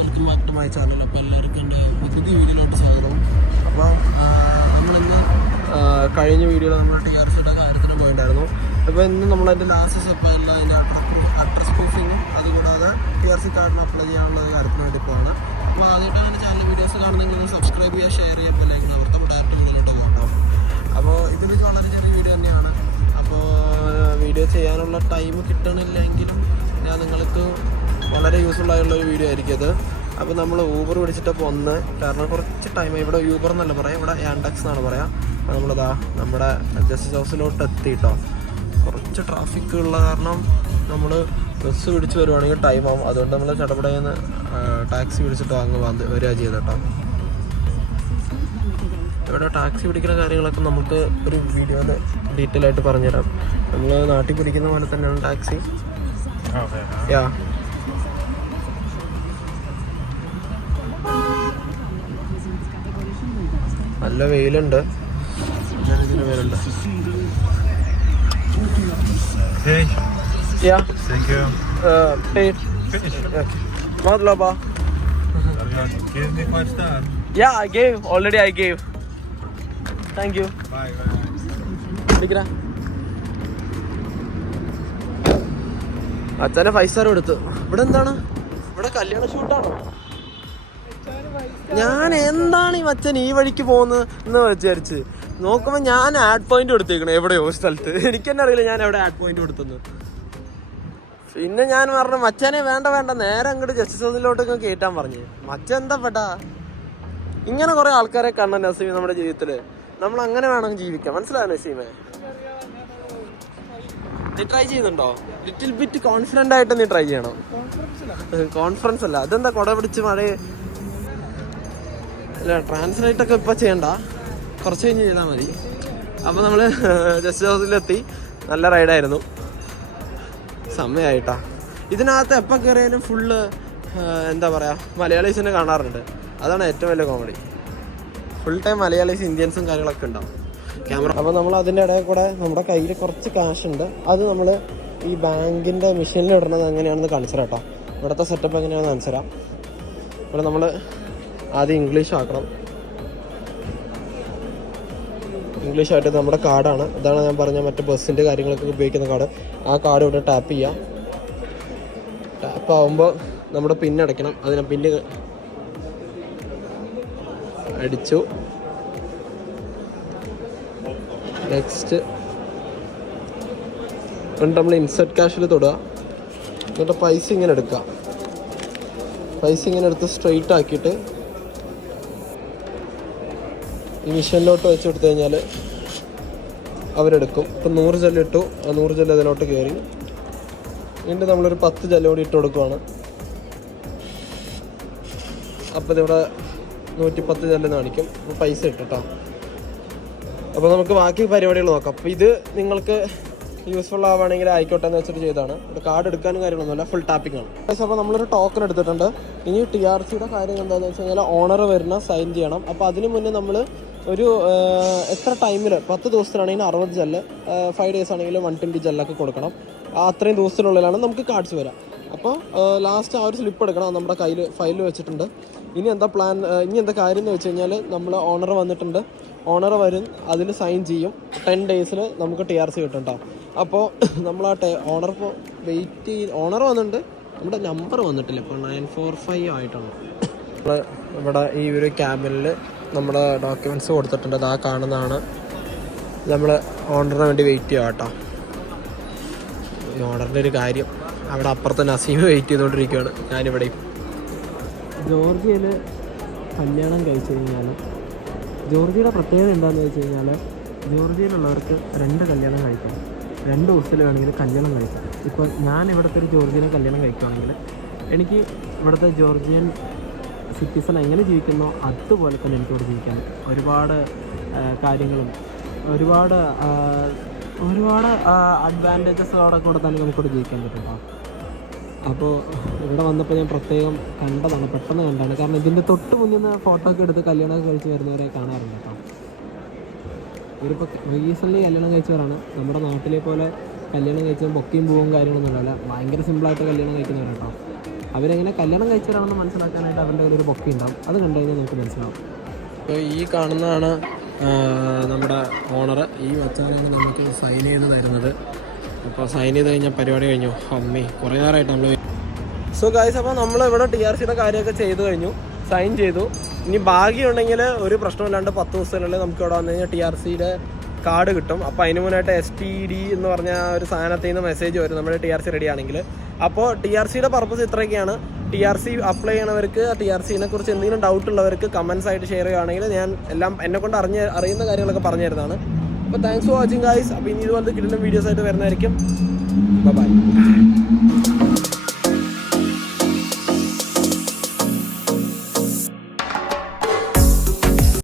Welcome back to my channel. അപ്പോൾ എല്ലാവർക്കും എൻ്റെ പുതിയ വീഡിയോയിലോട്ട് സ്വാഗതം. അപ്പോൾ നമ്മളിന്ന് കഴിഞ്ഞ വീഡിയോയിൽ നമ്മൾ TRCയുടെ കാര്യത്തിന് പോയിട്ടുണ്ടായിരുന്നു. അപ്പോൾ ഇന്ന് നമ്മളതിൻ്റെ ലാസ്റ്റ് സ്റ്റെപ്പായിട്ടുള്ള അതിൻ്റെ അഡ്രസ് പ്രൂഫിങ്ങും അതുകൂടാതെ TRC കാർഡിന് അപ്ലൈ ചെയ്യാനുള്ള കാര്യത്തിന് വേണ്ടി പോവാണ്. അപ്പോൾ ആദ്യമായിട്ടാണ് എൻ്റെ ചാനൽ വീഡിയോസ് കാണുന്നെങ്കിൽ സബ്സ്ക്രൈബ് ചെയ്യുക, ഷെയർ ചെയ്യുക, പോലെ അവിടുത്തെ ഡയറക്റ്റ് വീഡിയോയിലോട്ട് പോകട്ടോ. അപ്പോൾ ഇത് വളരെ ചെറിയ വീഡിയോ തന്നെയാണ്. അപ്പോൾ വീഡിയോ ചെയ്യാനുള്ള ടൈം കിട്ടണില്ലെങ്കിലും ഞാൻ നിങ്ങൾക്ക് വളരെ യൂസ്ഫുൾ ആയിട്ടുള്ളൊരു വീഡിയോ ആയിരിക്കും അത്. അപ്പോൾ നമ്മൾ ഊബർ പിടിച്ചിട്ടപ്പോൾ കാരണം കുറച്ച് ടൈം ഇവിടെ യൂബർ എന്നല്ല പറയാം, ഇവിടെ യാൻഡക്സ് എന്നാണ് പറയാം. അപ്പോൾ നമ്മളിതാ നമ്മുടെ ജസ്റ്റിസ് ഹൗസിലോട്ട് എത്തിയിട്ടോ. കുറച്ച് ട്രാഫിക് ഉള്ള കാരണം നമ്മൾ ബസ് പിടിച്ച് വരുവാണെങ്കിൽ ടൈം ആവും. അതുകൊണ്ട് നമ്മൾ ചടപടയെന്ന് ടാക്സി പിടിച്ചിട്ടോ അങ്ങ് വരിക ചെയ്തേട്ടോ. ഇവിടെ ടാക്സി പിടിക്കുന്ന കാര്യങ്ങളൊക്കെ നമുക്ക് ഒരു വീഡിയോയിൽ ഡീറ്റെയിൽ ആയിട്ട് പറഞ്ഞുതരാം. നമ്മൾ നാട്ടിൽ പിടിക്കുന്ന പോലെ തന്നെയാണ് ടാക്സി. യാ നല്ല വെയിലുണ്ട്. ഇതിന് വെയിലുണ്ട്. Yeah. Thank you. Paid. Madlaba. Give me 5 star. Yeah, I gave. Already I gave. Thank you. Bye. Dikra. അച്ഛനെ 5 സ്റ്റാർ കൊടുത്തു. ഇവിടെ എന്താണ്? ഇവിടെ കല്യാണ ഷൂട്ടാണോ? ഞാൻ എന്താണ് ഈ അച്ഛൻ ഈ വഴിക്ക് പോകുന്നത് എന്ന് വിചാരിച്ച് നോക്കുമ്പോൾ ഞാൻ ആഡ് പോയിന്റ് കൊടുത്തേക്കണേ എവിടെയോ സ്ഥലത്ത്. എനിക്ക് തന്നെ അറിയില്ല ഞാൻ എവിടെ ആഡ് പോയിന്റ് കൊടുത്തെന്ന്. പിന്നെ ഞാൻ പറഞ്ഞു മച്ചാനെ വേണ്ട നേരെ അങ്ങോട്ട് ജസ്റ്റിസ് ഹൗസിലോട്ടൊക്കെ കയറ്റാൻ പറഞ്ഞു. മച്ച എന്താ പെട്ടാ ഇങ്ങനെ കുറെ ആൾക്കാരെ കാണാൻ നസീമ നമ്മുടെ ജീവിതത്തില്. നമ്മൾ അങ്ങനെ വേണം ജീവിക്കാൻ. മനസ്സിലായോ നസീമേ? നീ ട്രൈ ചെയ്യുന്നുണ്ടോ? ലിറ്റിൽ ബിറ്റ് കോൺഫിഡന്റ് ആയിട്ട് നീ ട്രൈ ചെയ്യണം. കോൺഫിഡൻസ് അല്ല അതെന്താ കൊട പിടിച്ച് മഴ അല്ല. ട്രാൻസ്ലേറ്റ് ഒക്കെ ഇപ്പം ചെയ്യണ്ട, കുറച്ച് കഴിഞ്ഞ് ചെയ്താൽ മതി. അപ്പോൾ നമ്മൾ ജസ്റ്റ് ഹൗസിലെത്തി. നല്ല റൈഡായിരുന്നു. സമയമായിട്ടാ. ഇതിനകത്ത് എപ്പോൾ കയറിയാലും ഫുള്ള് എന്താ പറയുക മലയാളീസിനെ കാണാറുണ്ട്. അതാണ് ഏറ്റവും വലിയ കോമഡി. ഫുൾ ടൈം മലയാളീസ് ഇന്ത്യൻസും കാര്യങ്ങളൊക്കെ ഉണ്ടാവും ക്യാമറ. അപ്പോൾ നമ്മൾ അതിൻ്റെ ഇടയിൽ കൂടെ നമ്മുടെ കയ്യിൽ കുറച്ച് ക്യാഷ് ഉണ്ട്. അത് നമ്മൾ ഈ ബാങ്കിൻ്റെ മെഷീനിൽ ഇടുന്നത് എങ്ങനെയാണെന്ന് കാണിച്ചു തരാം കേട്ടോ. ഇവിടുത്തെ സെറ്റപ്പ് എങ്ങനെയാണെന്ന് കാണിച്ചു തരാം. ഇവിടെ നമ്മൾ ആദ്യം ഇംഗ്ലീഷ് ആക്കണം. ഇംഗ്ലീഷായിട്ട് നമ്മുടെ കാർഡാണ്. ഇതാണ് ഞാൻ പറഞ്ഞ മറ്റേ ബസ്സിൻ്റെ കാര്യങ്ങളൊക്കെ ഉപയോഗിക്കുന്ന കാർഡ്. ആ കാർഡ് ഇവിടെ ടാപ്പ് ചെയ്യാം. ടാപ്പ് ആവുമ്പോൾ നമ്മുടെ പിന്ന് അടയ്ക്കണം. അതിനെ പിന്ന് അടിച്ചു. നെക്സ്റ്റ് എന്നിട്ട് നമ്മൾ ഇൻസെർട്ട് ക്യാഷിൽ തൊടുക. എന്നിട്ട് പൈസ ഇങ്ങനെ എടുക്കുക. പൈസ ഇങ്ങനെ എടുത്ത് സ്ട്രെയിറ്റ് ആക്കിയിട്ട് ഈ മിഷനിലോട്ട് വെച്ച് കൊടുത്തു കഴിഞ്ഞാൽ അവരെടുക്കും. ഇപ്പം 100 ജെല്ല് ഇട്ടു. ആ 100 ജെല്ല് അതിലോട്ട് കയറി. വീണ്ടും നമ്മളൊരു 10 ജെല്ല് കൂടി ഇട്ട് കൊടുക്കുവാണ്. അപ്പോൾ ഇതിവിടെ 110 ജെല്ല് കാണിക്കും. അപ്പോൾ പൈസ ഇട്ടോ. അപ്പോൾ നമുക്ക് ബാക്കി പരിപാടികൾ നോക്കാം. അപ്പോൾ ഇത് നിങ്ങൾക്ക് യൂസ്ഫുൾ ആവുകയാണെങ്കിൽ ആയിക്കോട്ടെ എന്ന് വെച്ചിട്ട് ചെയ്തതാണ്. ഇവിടെ കാർഡ് എടുക്കാനും കാര്യങ്ങളൊന്നുമില്ല, ഫുൾ ടാപ്പിംഗ് ആണ്. അപ്പോൾ നമ്മളൊരു ടോക്കൺ എടുത്തിട്ടുണ്ട്. ഇനി TRCയുടെ കാര്യം എന്താണെന്ന് വെച്ച് കഴിഞ്ഞാൽ ഓണർ വരുന്ന സൈൻ ചെയ്യണം. അപ്പോൾ അതിന് മുന്നേ നമ്മൾ ഒരു എത്ര ടൈമിൽ 10 ദിവസത്തിനാണെങ്കിൽ 60 ജെല്ല്, 5 ഡേയ്സ് ആണെങ്കിൽ 120 ജെല്ലൊക്കെ കൊടുക്കണം. അത്രയും ദിവസത്തിനുള്ളിലാണ് നമുക്ക് കാർഡ്സ് വരാം. അപ്പോൾ ലാസ്റ്റ് ആ ഒരു സ്ലിപ്പ് എടുക്കണം. നമ്മുടെ കയ്യിൽ ഫയലിൽ വെച്ചിട്ടുണ്ട്. ഇനി എന്താ പ്ലാൻ, ഇനി എന്താ കാര്യം എന്ന് വെച്ച് കഴിഞ്ഞാൽ നമ്മൾ ഓണർ വന്നിട്ടുണ്ട്. ഓണർ വരും, അതിൽ സൈൻ ചെയ്യും. 10 ഡേയ്സിൽ നമുക്ക് TRC കിട്ടും കേട്ടോ. അപ്പോൾ നമ്മൾ ആ ഓണർ ഇപ്പോൾ വെയിറ്റ് ചെയ്ത് ഓണർ വന്നിട്ടുണ്ട്. നമ്മുടെ നമ്പർ വന്നിട്ടില്ല. ഇപ്പോൾ 945 ആയിട്ടാണ്. നമ്മൾ ഇവിടെ ഈ ഒരു ക്യാബിനിൽ നമ്മുടെ ഡോക്യുമെൻറ്റ്സ് കൊടുത്തിട്ടുണ്ട്. അത് ആ കാണുന്നതാണ്. നമ്മൾ ഓണറിന് വേണ്ടി വെയിറ്റ് ചെയ്യാം കേട്ടോ. ഈ ഓണറിൻ്റെ ഒരു കാര്യം, അവിടെ അപ്പുറത്ത് നസീം വെയിറ്റ് ചെയ്തുകൊണ്ടിരിക്കുകയാണ്. ഞാനിവിടെയും ജോർജിയയിൽ കല്യാണം കഴിച്ചു കഴിഞ്ഞാൽ ജോർജിയയുടെ പ്രത്യേകത എന്താണെന്ന് വെച്ച് കഴിഞ്ഞാൽ ജോർജിയയിലുള്ളവർക്ക് 2 കല്യാണം കഴിക്കാം. 2 ദിവസത്തിൽ വേണമെങ്കിൽ കല്യാണം കഴിക്കാം. ഇപ്പോൾ ഞാൻ ഇവിടുത്തെ ഒരു ജോർജിയനെ കല്യാണം കഴിക്കുകയാണെങ്കിൽ എനിക്ക് ഇവിടുത്തെ ജോർജിയൻ സിറ്റിസൺ എങ്ങനെ ജീവിക്കുന്നോ അതുപോലെ തന്നെ എനിക്കിവിടെ ജീവിക്കാൻ ഒരുപാട് കാര്യങ്ങളും ഒരുപാട് അഡ്വാൻറ്റേജസോടെ കൂടെ തന്നെ നമുക്കിവിടെ ജീവിക്കാൻ പറ്റും. അപ്പോൾ ഇവിടെ വന്നപ്പോൾ ഞാൻ പ്രത്യേകം കണ്ടതാണ്, പെട്ടെന്ന് കണ്ടാണ്. കാരണം ഇതിൻ്റെ തൊട്ട് മുന്നിൽ നിന്ന് ഫോട്ടോ ഒക്കെ എടുത്ത് കല്യാണമൊക്കെ കഴിച്ച് വരുന്നവരെ കാണാറുണ്ട് കേട്ടോ. ഇവരിപ്പോൾ റീസെൻ്റ്ലി കല്യാണം കഴിച്ചവരാണ്. നമ്മുടെ നാട്ടിലെ പോലെ കല്യാണം കഴിച്ചാൽ ബൊക്കയും പൂവും കാര്യങ്ങളൊന്നും ഉണ്ടാവില്ല. ഭയങ്കര സിമ്പിളായിട്ട് കല്യാണം കഴിക്കുന്നവരാണ് കേട്ടോ. അവരെങ്ങനെ കല്യാണം കഴിച്ചവരാണെന്ന് മനസ്സിലാക്കാനായിട്ട് അവരുടെ ഒരു ബൊക്കെ ഉണ്ടാവും. അത് കണ്ടു കഴിഞ്ഞാൽ നമുക്ക് മനസ്സിലാവും. അപ്പോൾ ഈ കാണുന്നതാണ് നമ്മുടെ ഓണർ. ഈ മച്ചാനാണ് നമുക്ക് സൈൻ ചെയ്ത് തരുന്നത്. അപ്പോൾ സൈൻ ചെയ്ത് കഴിഞ്ഞാൽ പരിപാടി കഴിഞ്ഞു. അമ്മേ കുറേ നേരമായിട്ട് നമ്മൾ. സോ ഗൈസ്, അപ്പോൾ നമ്മൾ ഇവിടെ TRCയുടെ കാര്യമൊക്കെ ചെയ്ത് കഴിഞ്ഞു, സൈൻ ചെയ്തു. ഇനി ഭാഗ്യമുണ്ടെങ്കിൽ ഒരു പ്രശ്നമില്ലാണ്ട് 10 ദിവസത്തിനുള്ളിൽ നമുക്ക് ഇവിടെ വന്നു കഴിഞ്ഞാൽ TRCയുടെ കാർഡ് കിട്ടും. അപ്പോൾ അതിന് മുന്നായിട്ട് STD എന്ന് പറഞ്ഞ ഒരു സാധനത്തിൽ നിന്ന് മെസ്സേജ് വരും നമ്മുടെ TRC റെഡി ആണെങ്കിൽ. അപ്പോൾ TRCയുടെ പർപ്പസ് ഇത്രയൊക്കെയാണ്. TRC അപ്ലൈ ചെയ്യണവർക്ക്, TRCനെ കുറിച്ച് എന്തെങ്കിലും ഡൗട്ട് ഉള്ളവർക്ക് കമൻസ് ആയിട്ട് ഷെയർ ചെയ്യുകയാണെങ്കിൽ ഞാൻ എല്ലാം എന്നെക്കൊണ്ട് അറിയുന്ന കാര്യങ്ങളൊക്കെ പറഞ്ഞു തരുന്നതാണ്. അപ്പോൾ താങ്ക്സ് ഫോർ വാച്ചിങ് ഗൈസ്. അപ്പോൾ ഇനി ഇതുപോലത്തെ കിട്ടുന്ന വീഡിയോസ് ആയിട്ട് വരുന്നതായിരിക്കും. ബൈ.